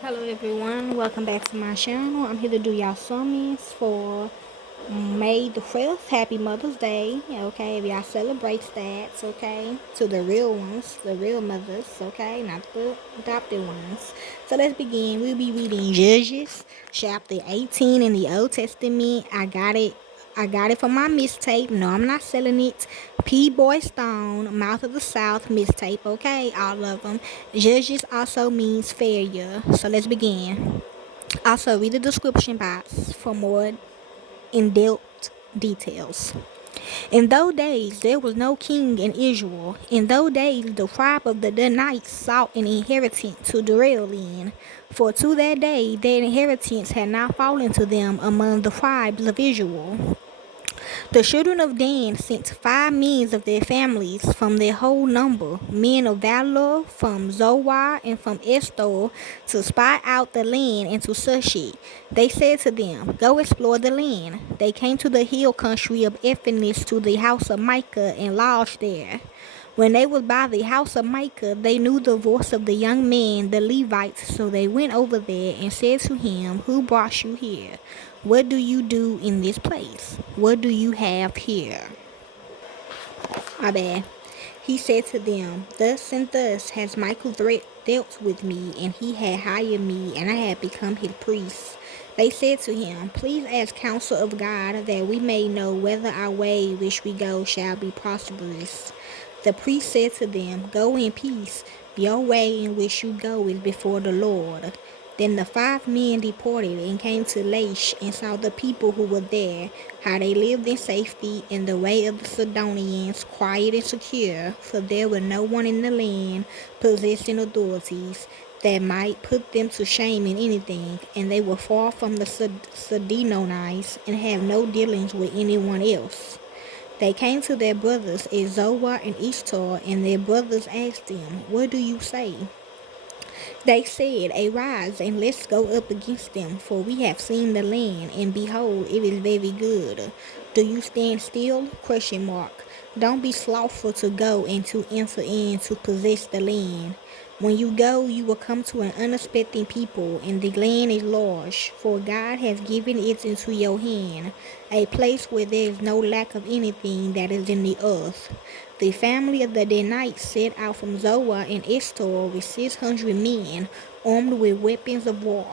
Hello everyone, welcome back to my channel. I'm here to do y'all summons for May the 5th. Happy Mother's Day, okay? If y'all celebrate that, okay? To the real ones, the real mothers, okay? Not the adopted ones. So let's begin. We'll be reading Judges, chapter 18 in the Old Testament. I got it from my mistape. No, I'm not selling it. P. Boy Stone, Mouth of the South mistape. Okay, all of them. Judges also means failure. So let's begin. Also, read the description box for more in-depth details. In those days there was no king in Israel. In those days the tribe of the Danites sought an inheritance to dwell in, for to that day their inheritance had not fallen to them among the tribes of Israel. The children of Dan sent 5 men of their families from their whole number, men of valor from Zoar and from Estor, to spy out the land and to search it. They said to them, "Go explore the land." They came to the hill country of Ephesus to the house of Micah and lodged there. When they was by the house of Micah, they knew the voice of the young man, the Levites, so they went over there and said to him, "Who brought you here? What do you do in this place? What do you have here?" My bad. He said to them, "Thus and thus has Michael dealt with me, and he had hired me, and I had become his priest." They said to him, "Please ask counsel of God, that we may know whether our way which we go shall be prosperous." The priest said to them, "Go in peace. Your way in which you go is before the Lord." Then the 5 men departed and came to Laish and saw the people who were there, how they lived in safety in the way of the Sidonians, quiet and secure, for there was no one in the land possessing authorities that might put them to shame in anything, and they were far from the Sidonians and have no dealings with anyone else. They came to their brothers at Zoar and Ishtar, and their brothers asked them, "What do you say?" They said, "Arise, and let's go up against them, for we have seen the land, and behold, it is very good. Do you stand still? Question mark. Don't be slothful to go and to enter in to possess the land. When you go, you will come to an unexpected people, and the land is large, for God has given it into your hand, a place where there is no lack of anything that is in the earth." The family of the Danites set out from Zoar and Estor with 600 men, armed with weapons of war.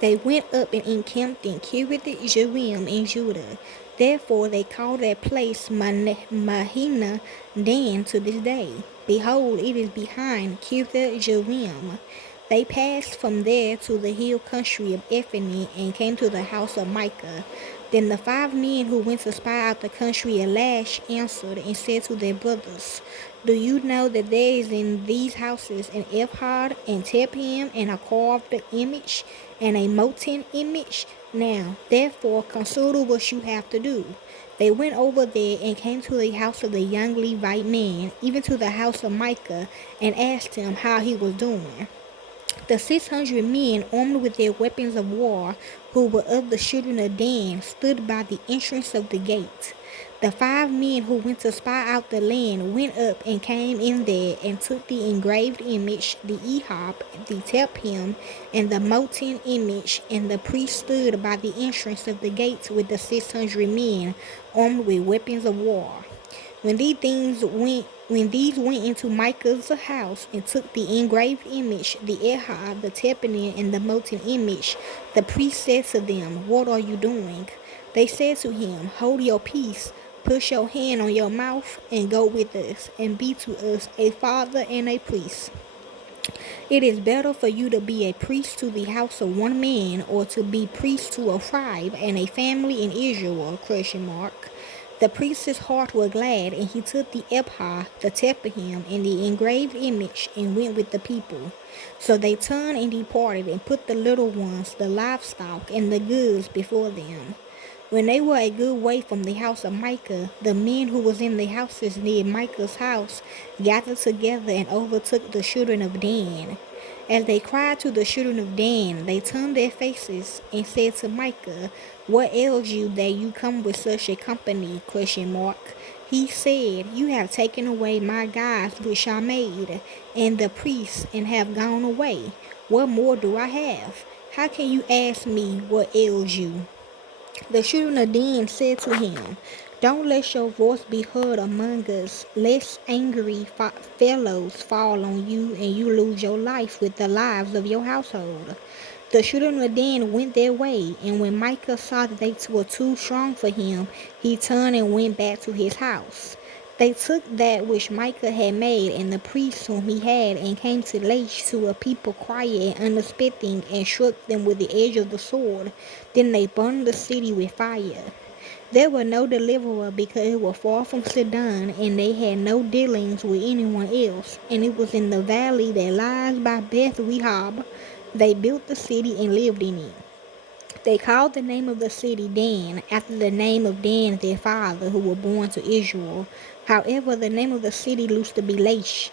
They went up and encamped in Kiriath Jearim in Judah. Therefore they call that place Mahina Dan to this day. Behold, it is behind Kiriath Jearim. They passed from there to the hill country of Ephesus and came to the house of Micah. Then the 5 men who went to spy out the country of Laish answered and said to their brothers, "Do you know that there is in these houses an ephod and tepim and a carved image and a molten image? Now, therefore, consider what you have to do." They went over there and came to the house of the young Levite man, even to the house of Micah, and asked him how he was doing. The 600 men, armed with their weapons of war, who were of the children of Dan, stood by the entrance of the gate. The 5 men who went to spy out the land went up and came in there and took the engraved image, the ephod, the tepim, and the molten image, and the priest stood by the entrance of the gate with the 600 men, armed with weapons of war. When these went into Micah's house and took the engraved image, the ephod, the tepany, and the molten image, the priest said to them, "What are you doing?" They said to him, "Hold your peace, put your hand on your mouth, and go with us, and be to us a father and a priest. It is better for you to be a priest to the house of one man, or to be priest to a tribe and a family in Israel?" The priest's heart was glad, and he took the ephod, the tepahim, and the engraved image, and went with the people. So they turned and departed, and put the little ones, the livestock, and the goods before them. When they were a good way from the house of Micah, the men who was in the houses near Micah's house gathered together and overtook the children of Dan. As they cried to the children of Dan, they turned their faces and said to Micah, "What ails you that you come with such a company?" He said, "You have taken away my gods which I made, and the priests, and have gone away. What more do I have? How can you ask me what ails you?" The children of Dan said to him, "Don't let your voice be heard among us, lest angry fellows fall on you, and you lose your life with the lives of your household." The children of Dan went their way, and when Micah saw that they were too strong for him, he turned and went back to his house. They took that which Micah had made, and the priests whom he had, and came to Laish, to a people quiet and unsuspecting, and struck them with the edge of the sword. Then they burned the city with fire. There was no deliverer, because it was far from Sidon, and they had no dealings with anyone else. And it was in the valley that lies by Beth Rehob. They built the city and lived in it. They called the name of the city Dan, after the name of Dan their father, who was born to Israel. However, the name of the city used to be Laish.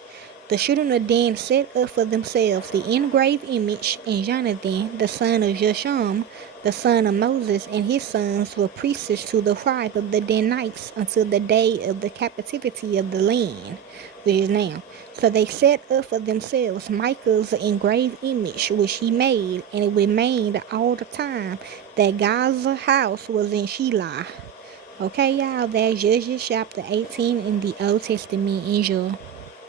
The children of Dan set up for themselves the engraved image, and Jonathan, the son of Jesham, the son of Moses, and his sons were priests to the tribe of the Danites until the day of the captivity of the land, which is now. So they set up for themselves Micah's engraved image, which he made, and it remained all the time that God's house was in Shiloh. Okay, y'all, that's Judges chapter 18 in the Old Testament. Enjoy.